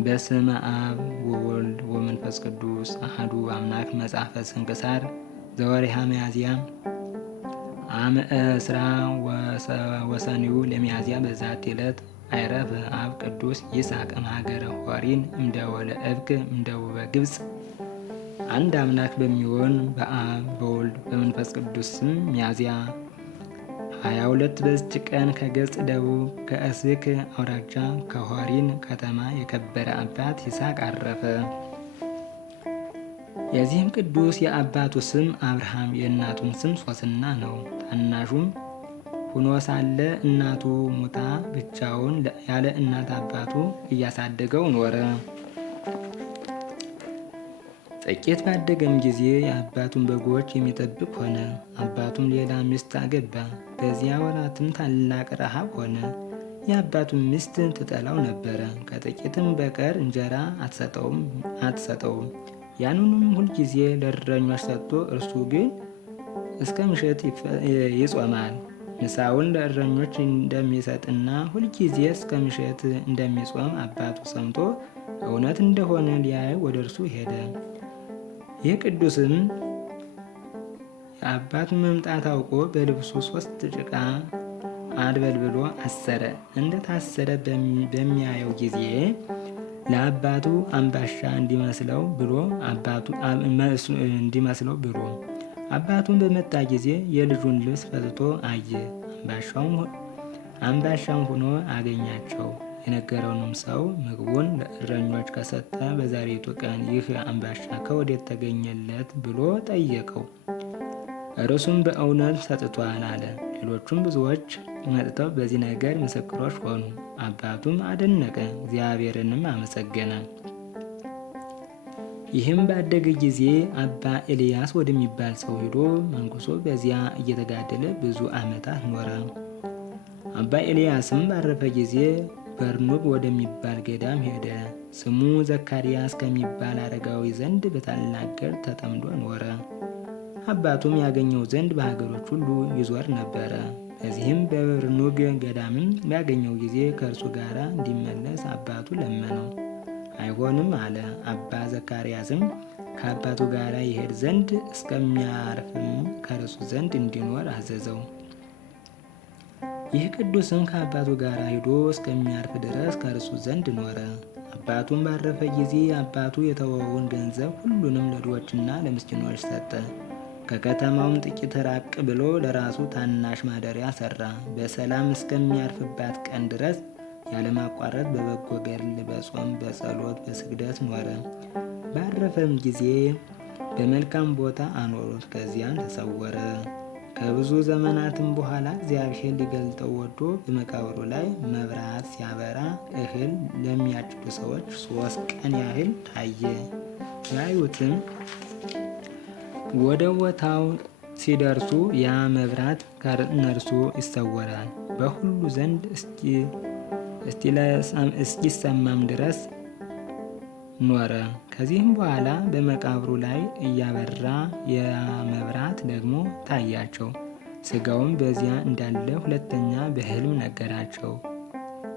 በስመ አብ ወወልድ ወመንፈስ ቅዱስ አሐዱ አምላክ። መጽሐፈ ስንክሳር ዘወርኃ ሚያዝያ አመ ዕስራ ወሰኒው ለሚያዝያ በዛቲ ዕለት አይረፈ አብ ቅዱስ ይስሐቅ እምሀገረ ሖሪን እምደወለ እብክ እምደቡበ ግብፅ። አንድ አምላክ በሚሆን በአብ በወልድ በመንፈስ ቅዱስ ስም ሚያዝያ 22 በዚች ቀን ከግብፅ ደቡብ ከእስክ አውራጃ ከሖሪን ከተማ የከበረ አባት ይስሐቅ አረፈ። የዚህም ቅዱስ የአባቱ ስም አብርሃም የእናቱም ስም ሶስና ነው። ታናሹም ሁኖ ሳለ እናቱ ሙታ ብቻውን ያለ እናት አባቱ እያሳደገው ኖረ። ጥቂት ባደገም ጊዜ የአባቱን በጎች የሚጠብቅ ሆነ። አባቱም ሌላ ሚስት አገባ። በዚያ ወራትም ታላቅ ረሃብ ሆነ። የአባቱን ሚስት ትጠላው ነበረ። ከጥቂትም በቀር እንጀራ አትሰጠውም። ያንንም ሁልጊዜ ለእረኞች ሰጥቶ እርሱ ግን እስከ ምሽት ይጾማል። ምሳውን ለእረኞች እንደሚሰጥና ሁልጊዜ እስከ ምሽት እንደሚጾም አባቱ ሰምቶ እውነት እንደሆነ ሊያይ ወደ እርሱ ሄደ። ይህ ቅዱስም የአባቱን መምጣት አውቆ በልብሱ 3 ጭቃ አድበልብሎ አሰረ። እንደታሰረ በሚያየው ጊዜ ለአባቱ አምባሻ እንዲመስለው ብሎ አባቱን በመጣ ጊዜ የልጁን ልብስ ፈትቶ አየ። አምባሻም ሆኖ አገኛቸው። የነገረውንም ሰው ምግቡን ለእረኞች ከሰጠ በዛሬቱ ቀን ይህ አምባሻ ከወዴት ተገኘለት ብሎ ጠየቀው። እርሱም በእውነት ሰጥቷል አለ። ሌሎቹም ብዙዎች መጥተው በዚህ ነገር ምስክሮች ሆኑ። አባቱም አደነቀ፣ እግዚአብሔርንም አመሰገነ። ይህም ባደገ ጊዜ አባ ኤልያስ ወደሚባል ሰው ሄዶ መንኩሶ በዚያ እየተጋደለ ብዙ ዓመታት ኖረ። አባ ኤልያስም ባረፈ ጊዜ በርኑብ ወደሚባል ገዳም ሄደ። ስሙ ዘካርያስ ከሚባል አረጋዊ ዘንድ በታላቅ ገድል ተጠምዶ ኖረ። አባቱም ያገኘው ዘንድ በሀገሮች ሁሉ ይዞር ነበረ። በዚህም በበርኑግ ገዳምም ያገኘው ጊዜ ከእርሱ ጋር እንዲመለስ አባቱ ለመነው። አይሆንም አለ። አባ ዘካርያስም ከአባቱ ጋር ይሄድ ዘንድ እስከሚያርፍም ከእርሱ ዘንድ እንዲኖር አዘዘው። ይህ ቅዱስም ከአባቱ ጋር ሄዶ እስከሚያርፍ ድረስ ከእርሱ ዘንድ ኖረ። አባቱም ባረፈ ጊዜ አባቱ የተወውን ገንዘብ ሁሉንም ለድሆችና ለምስኪኖች ሰጠ። ከከተማውም ጥቂት ራቅ ብሎ ለራሱ ታናሽ ማደሪያ ሰራ። በሰላም እስከሚያርፍባት ቀን ድረስ ያለማቋረጥ በበጎ ገድል፣ በጾም፣ በጸሎት፣ በስግደት ኖረ። ባረፈም ጊዜ በመልካም ቦታ አኖሩት። ከዚያም ተሰወረ። ከብዙ ዘመናትም በኋላ እግዚአብሔር ሊገልጠው ወዶ በመቃብሩ ላይ መብራት ሲያበራ እህል ለሚያጭዱ ሰዎች 3 ቀን ያህል ታየ። ያዩትም ወደ ቦታው ሲደርሱ ያ መብራት ከእነርሱ ይሰወራል፣ በሁሉ ዘንድ እስኪሰማም ድረስ ኖረ። ከዚህም በኋላ በመቃብሩ ላይ እያበራ የመብራት ደግሞ ታያቸው። ስጋውም በዚያ እንዳለ ሁለተኛ በሕልም ነገራቸው።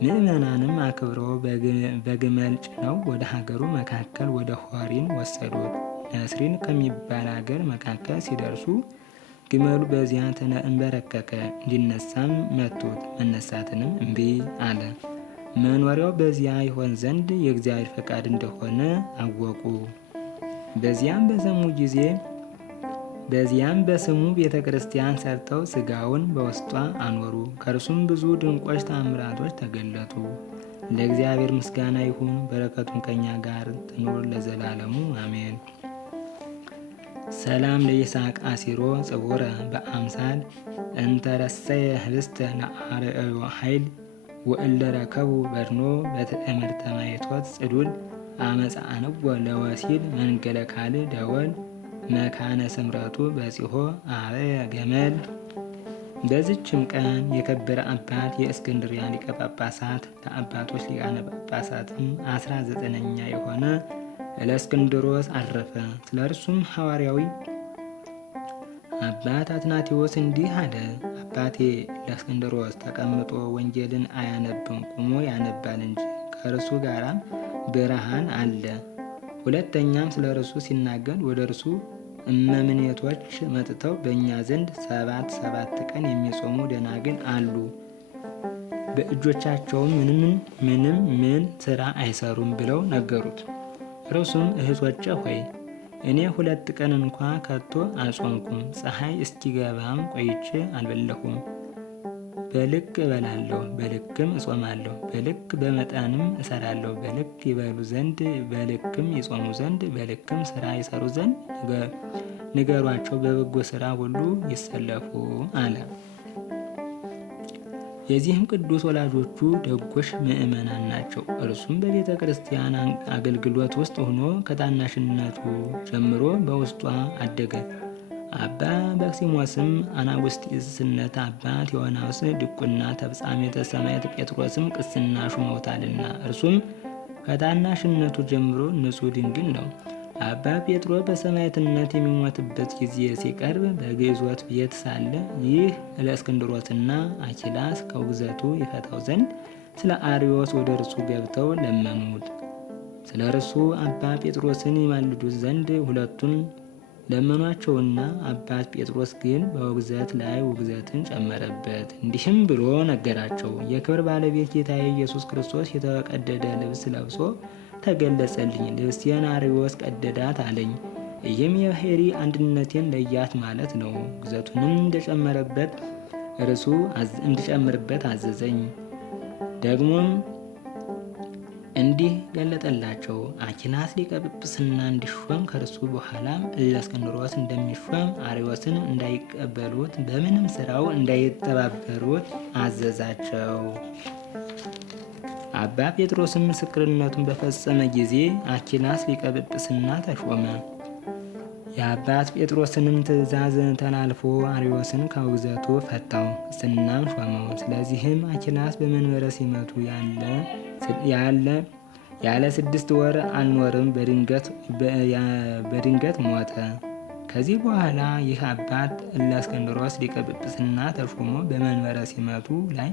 ምዕመናንም አክብረው በግመል ጭነው ወደ ሀገሩ መካከል ወደ ሖሪን ወሰዱት። ነስሪን ከሚባል ሀገር መካከል ሲደርሱ ግመሉ በዚያ እንበረከከ። እንዲነሳም መቱት። መነሳትንም እምቢ አለ። መኖሪያው በዚያ ይሆን ዘንድ የእግዚአብሔር ፈቃድ እንደሆነ አወቁ። በዚያም በስሙ ቤተ ክርስቲያን ሰርተው ስጋውን በውስጧ አኖሩ። ከእርሱም ብዙ ድንቆች ተአምራቶች ተገለጡ። ለእግዚአብሔር ምስጋና ይሁን፣ በረከቱን ከኛ ጋር ትኑር ለዘላለሙ አሜን። ሰላም ለይስሐቅ አሲሮ ጽቡረ በአምሳል እንተረሰየ ህብስተ ለአርአዮ ኃይል ወእለ ረከቡ በድኖ በትእምርተ ማይቶት ጽዱል አመፃንዎ ለወሲል መንገለ ካልእ ደወል መካነ ስምረቱ በጺሖ አበየ ገመል። በዚችም ቀን የከበረ አባት የእስክንድርያ ሊቀ ጳጳሳት ለአባቶች ሊቃነ ጳጳሳትም 19ኛ የሆነ እለእስክንድሮስ አረፈ። ስለ እርሱም ሐዋርያዊ አባት አትናቴዎስ እንዲህ አለ። አባቴ ለእስክንድሮስ ተቀምጦ ወንጌልን አያነብም፣ ቁሞ ያነባል እንጂ። ከእርሱ ጋራም ብርሃን አለ። ሁለተኛም ስለ እርሱ ሲናገር ወደ እርሱ እመምኔቶች መጥተው በእኛ ዘንድ 7 ቀን የሚጾሙ ደናግል አሉ። በእጆቻቸውም ምንም ስራ አይሰሩም ብለው ነገሩት። እርሱም እህቶቼ ሆይ እኔ 2 ቀን እንኳ ከቶ አልጾምኩም፣ ፀሐይ እስኪገባም ቆይቼ አልበለሁም። በልክ እበላለሁ፣ በልክም እጾማለሁ፣ በልክ በመጠንም እሰራለሁ። በልክ ይበሉ ዘንድ በልክም ይጾሙ ዘንድ በልክም ስራ ይሰሩ ዘንድ ንገሯቸው፣ በበጎ ስራ ሁሉ ይሰለፉ አለ። የዚህም ቅዱስ ወላጆቹ ደጎች ምእመናን ናቸው። እርሱም በቤተ ክርስቲያን አገልግሎት ውስጥ ሆኖ ከታናሽነቱ ጀምሮ በውስጧ አደገ። አባ በክሲሞስም አናጉስጢስነት፣ አባ ቴዎናውስ ድቁና፣ ተፍጻሜተ ሰማዕት ጴጥሮስም ቅስና ሹመውታልና እርሱም ከታናሽነቱ ጀምሮ ንጹሕ ድንግል ነው። አባ ጴጥሮስ በሰማዕትነት የሚሞትበት ጊዜ ሲቀርብ በግዞት ቤት ሳለ ይህ እለእስክንድሮስና አኪላስ ከውግዘቱ ይፈታው ዘንድ ስለ አርዮስ ወደ እርሱ ገብተው ለመኑት። ስለ እርሱ አባ ጴጥሮስን ይማልዱት ዘንድ ሁለቱን ለመኗቸውና አባት ጴጥሮስ ግን በውግዘት ላይ ውግዘትን ጨመረበት። እንዲህም ብሎ ነገራቸው። የክብር ባለቤት ጌታዬ ኢየሱስ ክርስቶስ የተቀደደ ልብስ ለብሶ ተገለጸልኝ። ልብሴን አርዮስ ቀደዳት አለኝ። ይህም የባሕሪ አንድነቴን ለያት ማለት ነው። ውግዘቱንም እንድጨምርበት አዘዘኝ። ደግሞም እንዲህ ገለጠላቸው። አኪላስ ሊቀ ጵጵስና እንዲሾም ከእርሱ በኋላም እለእስክንድሮስ እንደሚሾም አርዮስን እንዳይቀበሉት በምንም ስራው እንዳይተባበሩት አዘዛቸው። አባ ጴጥሮስም ምስክርነቱን በፈጸመ ጊዜ አኪላስ ሊቀ ጵጵስና ተሾመ። የአባት ጴጥሮስንም ትእዛዝ ተላልፎ አርዮስን ከውግዘቱ ፈታው፣ ቅስናም ሾመው። ስለዚህም አኪላስ በመንበረ ሲመቱ ያለ 6 ወር አልኖርም፣ በድንገት ሞተ። ከዚህ በኋላ ይህ አባት እለእስክንድሮስ ሊቀ ጵጵስና ተሾሞ በመንበረ ሲመቱ ላይ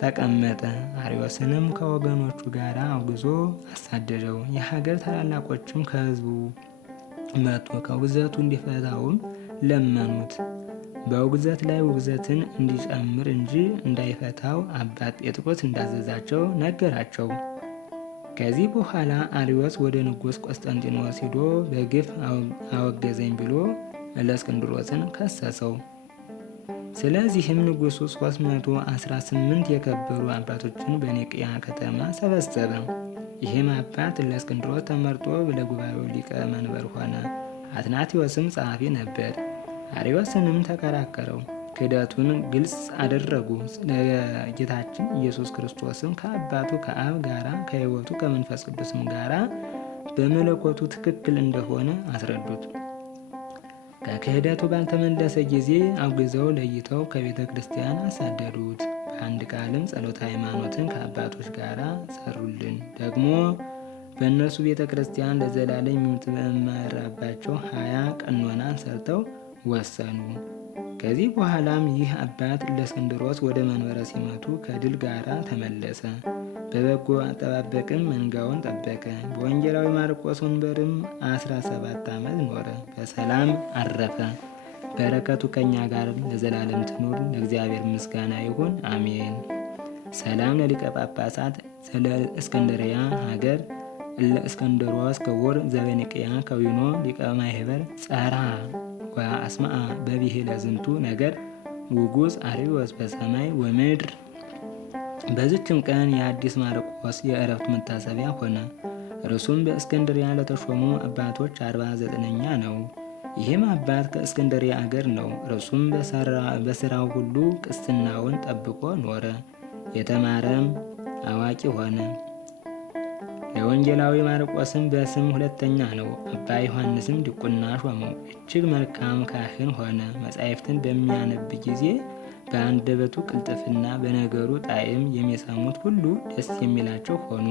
ተቀመጠ። አርዮስንም ከወገኖቹ ጋር አውግዞ አሳደደው። የሀገር ታላላቆችም ከሕዝቡ መጡ፣ ከውግዘቱ እንዲፈታውም ለመኑት። በውግዘት ላይ ውግዘትን እንዲጨምር እንጂ እንዳይፈታው አባት ጴጥሮስ እንዳዘዛቸው ነገራቸው። ከዚህ በኋላ አርዮስ ወደ ንጉሥ ቆስጠንጢኖስ ሂዶ በግፍ አወገዘኝ ብሎ እለእስክንድሮስን ከሰሰው። ስለዚህም ንጉሡ 318 የከበሩ አባቶችን በኒቅያ ከተማ ሰበሰበ። ይህም አባት እለእስክንድሮስ ተመርጦ ለጉባኤው ሊቀ መንበር ሆነ። አትናቴዎስም ጸሐፊ ነበር። አርዮስንም ተከራከረው፣ ክህደቱን ግልጽ አደረጉ። ለጌታችን ኢየሱስ ክርስቶስም ከአባቱ ከአብ ጋራ ከሕይወቱ ከመንፈስ ቅዱስም ጋራ በመለኮቱ ትክክል እንደሆነ አስረዱት። ከክህደቱ ባልተመለሰ ጊዜ አውግዘው ለይተው ከቤተ ክርስቲያን አሳደዱት። በአንድ ቃልም ጸሎተ ሃይማኖትን ከአባቶች ጋር ሰሩልን። ደግሞ በእነሱ ቤተ ክርስቲያን ለዘላለም የምትመራባቸው 20 ቀኖናን ሰርተው ወሰኑ። ከዚህ በኋላም ይህ አባት እለእስክንድሮስ ወደ መንበረ ሲመቱ ከድል ጋር ተመለሰ። በበጎ አጠባበቅም መንጋውን ጠበቀ። በወንጌላዊ ማርቆስ ወንበርም 17 ዓመት ኖረ፣ በሰላም አረፈ። በረከቱ ከኛ ጋር ለዘላለም ትኑር። ለእግዚአብሔር ምስጋና ይሁን፣ አሜን። ሰላም ለሊቀ ጳጳሳት ዘእስክንድርያ ሀገር እለእስክንድሮስ ክቡር ዘበኒቅያ ከዊኖ ሊቀ ማኅበር ጸርሐ ወአስማዐ በብሂለ ዝንቱ ነገር ውጉዝ አርዮስ በሰማይ ወምድር። በዚችም ቀን የአዲስ ማርቆስ የዕረፍት መታሰቢያ ሆነ። እርሱም በእስክንድርያ ለተሾሙ አባቶች 49ኛ ነው። ይህም አባት ከእስክንድርያ አገር ነው። እርሱም በስራው ሁሉ ቅስናውን ጠብቆ ኖረ። የተማረም አዋቂ ሆነ። ለወንጌላዊ ማርቆስም በስም 2ኛ ነው። አባ ዮሐንስም ድቁና ሾመው። እጅግ መልካም ካህን ሆነ። መጻሕፍትን በሚያነብ ጊዜ በአንደበቱ ቅልጥፍና በነገሩ ጣዕም የሚሰሙት ሁሉ ደስ የሚላቸው ሆኑ።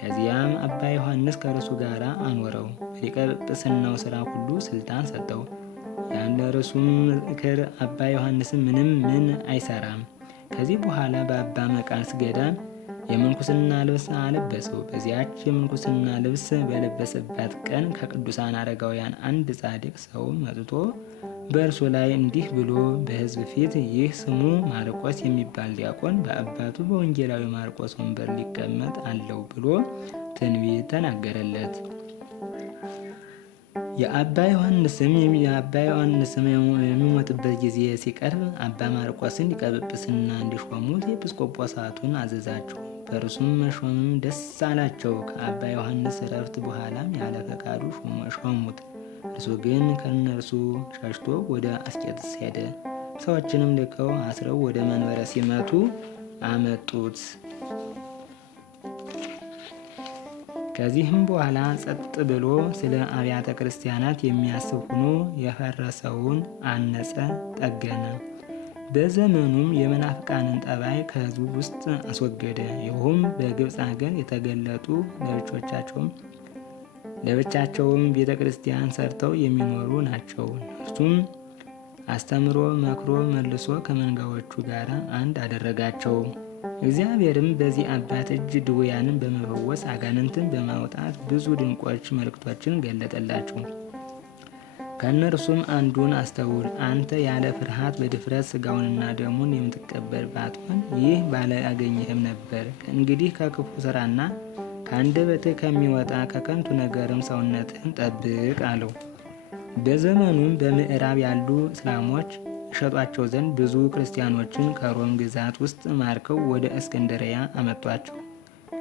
ከዚያም አባ ዮሐንስ ከእርሱ ጋር አኖረው። በሊቀ ጵጵስናው ሥራ ሁሉ ስልጣን ሰጠው። ያለ እርሱም ምክር አባ ዮሐንስም ምን አይሰራም። ከዚህ በኋላ በአባ መቃርስ ገዳም የምንኩስና ልብስ አለበሰው። በዚያች የምንኩስና ልብስ በለበሰባት ቀን ከቅዱሳን አረጋውያን አንድ ጻድቅ ሰው መጥቶ በእርሱ ላይ እንዲህ ብሎ በሕዝብ ፊት ይህ ስሙ ማርቆስ የሚባል ዲያቆን በአባቱ በወንጌላዊ ማርቆስ ወንበር ሊቀመጥ አለው ብሎ ትንቢት ተናገረለት። የአባ ዮሐንስም የሚሞትበት ጊዜ ሲቀርብ አባ ማርቆስን ሊቀ ጵጵስና እንዲሾሙት ኤጲስቆጶሳቱን አዘዛቸው። በእርሱም መሾምም ደስ አላቸው። ከአባ ዮሐንስ ዕረፍት በኋላም ያለ ፈቃዱ ሾሙት። እርሱ ግን ከእነርሱ ሸሽቶ ወደ አስቄጥስ ሄደ። ሰዎችንም ልከው አስረው ወደ መንበረ ሲመቱ አመጡት። ከዚህም በኋላ ጸጥ ብሎ ስለ አብያተ ክርስቲያናት የሚያስብ ሆኖ የፈረሰውን አነጸ፣ ጠገነ። በዘመኑም የመናፍቃንን ጠባይ ከሕዝቡ ውስጥ አስወገደ። ይኸውም በግብፅ ሀገር የተገለጡ ለብቻቸውም ቤተ ክርስቲያን ሰርተው የሚኖሩ ናቸው። እርሱም አስተምሮ መክሮ መልሶ ከመንጋዎቹ ጋር አንድ አደረጋቸው። እግዚአብሔርም በዚህ አባት እጅ ድውያንን በመፈወስ አጋንንትን በማውጣት ብዙ ድንቆች ምልክቶችን ገለጠላቸው። ከእነርሱም አንዱን አስተውል። አንተ ያለ ፍርሃት በድፍረት ሥጋውንና ደሙን የምትቀበል ባትሆን ይህ ባላገኘህም ነበር። እንግዲህ ከክፉ ሥራና ከአንደበትህ ከሚወጣ ከከንቱ ነገርም ሰውነትህን ጠብቅ አለው። በዘመኑም በምዕራብ ያሉ እስላሞች ይሸጧቸው ዘንድ ብዙ ክርስቲያኖችን ከሮም ግዛት ውስጥ ማርከው ወደ እስክንድርያ አመጧቸው።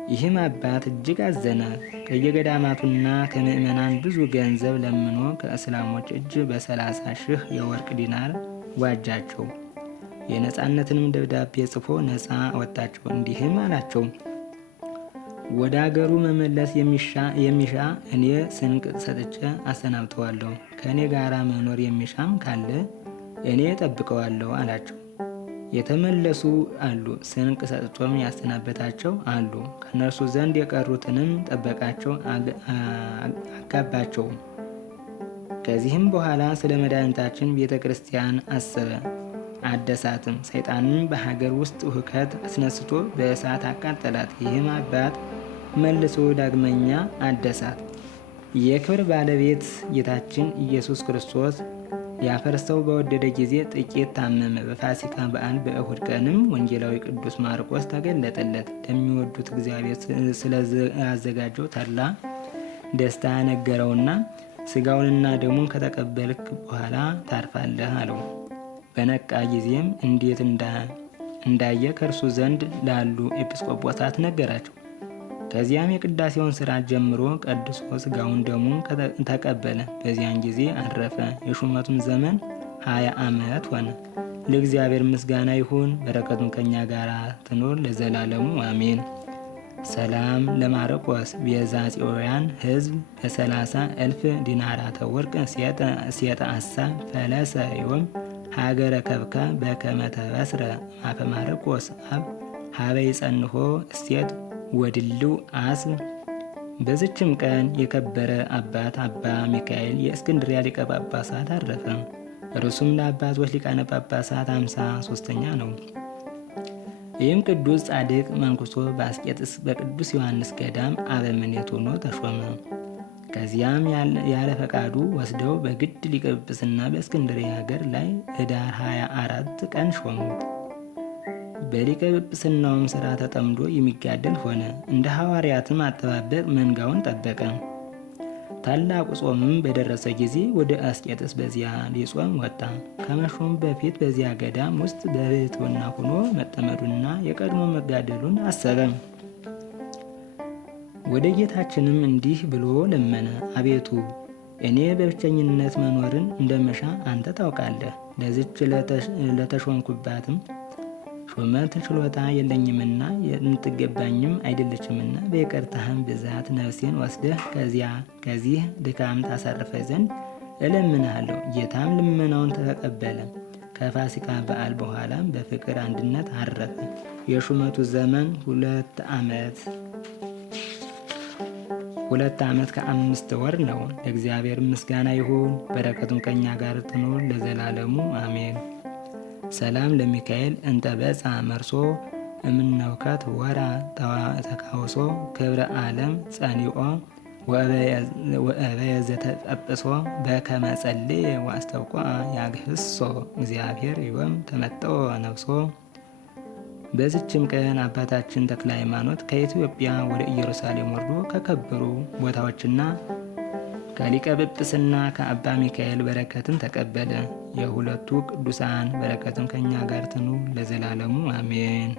ይህም አባት እጅግ አዘነ። ከየገዳማቱና ከምዕመናን ብዙ ገንዘብ ለምኖ ከእስላሞች እጅ በ30,000 የወርቅ ዲናር ዋጃቸው። የነፃነትንም ደብዳቤ ጽፎ ነፃ አወጣቸው። እንዲህም አላቸው፣ ወደ አገሩ መመለስ የሚሻ እኔ ስንቅ ሰጥቼ አሰናብተዋለሁ። ከእኔ ጋራ መኖር የሚሻም ካለ እኔ ጠብቀዋለሁ አላቸው። የተመለሱ አሉ፣ ስንቅ ሰጥቶም ያሰናበታቸው አሉ። ከነርሱ ዘንድ የቀሩትንም ጠበቃቸው፣ አጋባቸው። ከዚህም በኋላ ስለ መድኃኒታችን ቤተ ክርስቲያን አሰበ፣ አደሳትም። ሰይጣንም በሀገር ውስጥ ሁከት አስነስቶ በእሳት አቃጠላት። ይህም አባት መልሶ ዳግመኛ አደሳት። የክብር ባለቤት ጌታችን ኢየሱስ ክርስቶስ ሊያፈርሰው በወደደ ጊዜ ጥቂት ታመመ። በፋሲካ በዓል በእሁድ ቀንም ወንጌላዊ ቅዱስ ማርቆስ ተገለጠለት። ለሚወዱት እግዚአብሔር ስለያዘጋጀው ተድላ ደስታ ነገረውና ሥጋውንና ደሙን ከተቀበልክ በኋላ ታርፋለህ አለው። በነቃ ጊዜም እንዴት እንዳየ ከእርሱ ዘንድ ላሉ ኤጲስቆጶሳት ነገራቸው። ከዚያም የቅዳሴውን ሥርዓት ጀምሮ ቀድሶ ሥጋውን ደሙን ተቀበለ። በዚያን ጊዜ አረፈ። የሹመቱም ዘመን 20 ዓመት ሆነ። ለእግዚአብሔር ምስጋና ይሁን፣ በረከቱን ከኛ ጋር ትኖር ለዘላለሙ አሜን። ሰላም ለማርቆስ ቤዛ ጽዮያን ሕዝብ በ30,000 ዲናራተ ወርቅ ሴጠ አሳ ፈለሰ ዮም ሀገረ ከብካ በከመ ተበስረ አፈ ማርቆስ አብ ሀበ ይጸንሖ እሴት ወድልው አስብ። በዝችም ቀን የከበረ አባት አባ ሚካኤል የእስክንድርያ ሊቀ ጳጳሳት አረፈ። እርሱም ለአባቶች ሊቃነ ጳጳሳት 53ኛ ነው። ይህም ቅዱስ ጻድቅ መንኩሶ በአስቄጥስ በቅዱስ ዮሐንስ ገዳም አበምኔት ሆኖ ተሾመ። ከዚያም ያለ ፈቃዱ ወስደው በግድ ሊቀ ጵጵስና በእስክንድርያ ሀገር ላይ ኅዳር 24 ቀን ሾሙት። በሊቀ ጵጵስናውም ሥራ ተጠምዶ የሚጋደል ሆነ። እንደ ሐዋርያትም አጠባበቅ መንጋውን ጠበቀ። ታላቁ ጾምም በደረሰ ጊዜ ወደ አስቄጥስ በዚያ ሊጾም ወጣ። ከመሾሙ በፊት በዚያ ገዳም ውስጥ በብሕትውና ሆኖ መጠመዱንና የቀድሞ መጋደሉን አሰበ። ወደ ጌታችንም እንዲህ ብሎ ለመነ። አቤቱ እኔ በብቸኝነት መኖርን እንደመሻ አንተ ታውቃለህ። ለዚች ለተሾምኩባትም ሹመት ችሎታ የለኝምና የምትገባኝም አይደለችምና በይቅርታህም ብዛት ነፍሴን ወስደህ ከዚህ ድካም ታሳርፈ ዘንድ እለምንሃለሁ። ጌታም ልመናውን ተቀበለ። ከፋሲካ በዓል በኋላም በፍቅር አንድነት አረፈ። የሹመቱ ዘመን 2 ዓመት ከ5 ወር ነው። ለእግዚአብሔር ምስጋና ይሁን፣ በረከቱን ከኛ ጋር ትኖር ለዘላለሙ አሜን። ሰላም ለሚካኤል እንተ በጽሐ መርሶ እምነውከት ወራ ተካውሶ ክብረ ዓለም ጸኒኦ ወእበየ ዘተጠጵሶ በከመ ጸልየ ወአስተብቋ ያግህሶ እግዚአብሔር ዮም ተመጠኦ ነፍሶ። በዚችም ቀን አባታችን ተክለ ሃይማኖት ከኢትዮጵያ ወደ ኢየሩሳሌም ወርዶ ከከበሩ ቦታዎችና ከሊቀ ጵጵስና ከአባ ሚካኤል በረከትን ተቀበለ። የሁለቱ ቅዱሳን በረከትም ከእኛ ጋር ትኑር ለዘላለሙ አሜን።